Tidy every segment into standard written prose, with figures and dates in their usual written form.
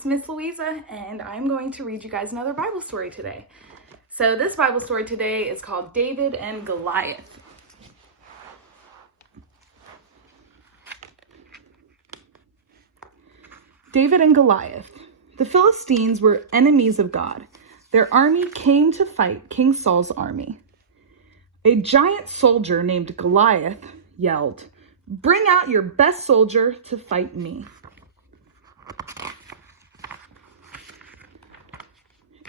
it's Miss Luiza, and I'm going to read you guys another Bible story today. So this Bible story today is called David and Goliath. David and Goliath. The Philistines were enemies of God. Their army came to fight King Saul's army. A giant soldier named Goliath yelled, "Bring out your best soldier to fight me."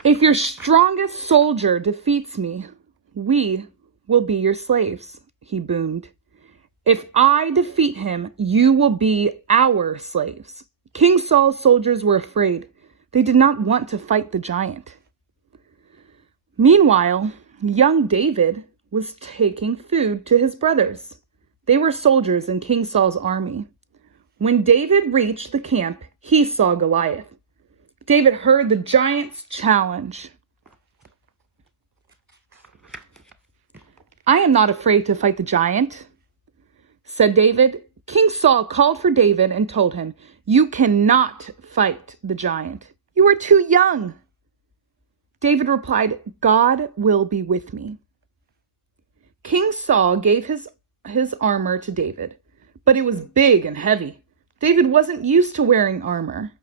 "If your strongest soldier defeats me, we will be your slaves," he boomed. "If I defeat him, you will be our slaves." King Saul's soldiers were afraid. They did not want to fight the giant. Meanwhile, young David was taking food to his brothers. They were soldiers in King Saul's army. When David reached the camp, he saw Goliath. David heard the giant's challenge. "I am not afraid to fight the giant," said David. King Saul called for David and told him, "You cannot fight the giant. You are too young." David replied, "God will be with me." King Saul gave his armor to David, but it was big and heavy. David wasn't used to wearing armor.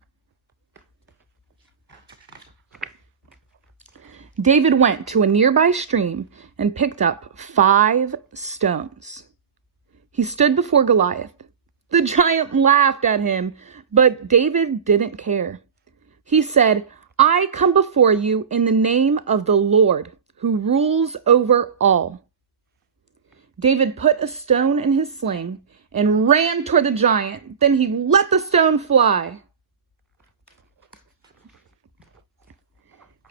David went to a nearby stream and picked up 5 stones. He stood before Goliath. The giant laughed at him, but David didn't care. He said, "I come before you in the name of the Lord, who rules over all." David put a stone in his sling and ran toward the giant. Then he let the stone fly.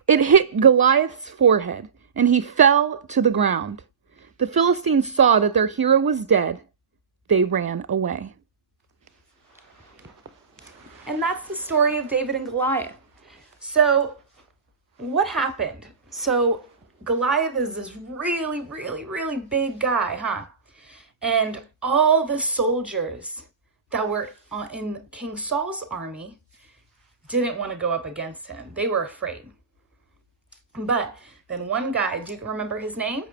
It hit Goliath's forehead, and he fell to the ground. The Philistines saw that their hero was dead. They ran away. And that's the story of David and Goliath. So what happened? So Goliath is this really, really, really big guy, huh? And all the soldiers that were in King Saul's army didn't want to go up against him. They were afraid. But then one guy, do you remember his name?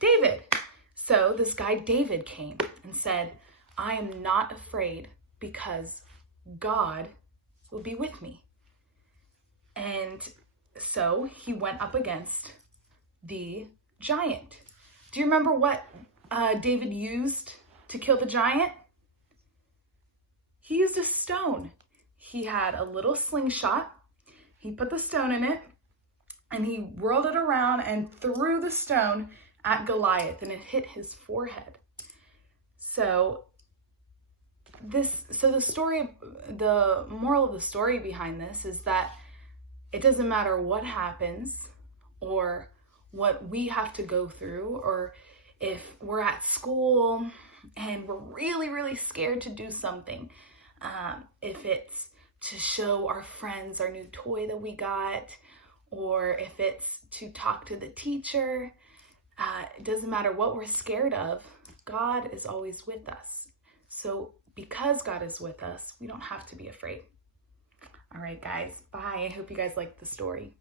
David. So this guy David came and said, "I am not afraid because God will be with me." And so he went up against the giant. Do you remember what David used to kill the giant? He used a stone. He had a little slingshot. He put the stone in it, and he whirled it around and threw the stone at Goliath, and it hit his forehead. So the moral of the story behind this is that it doesn't matter what happens or what we have to go through, or if we're at school and we're really, really scared to do something, if it's to show our friends our new toy that we got, or if it's to talk to the teacher, it doesn't matter what we're scared of, God is always with us. So because God is with us, we don't have to be afraid. All right, guys, bye. I hope you guys liked the story.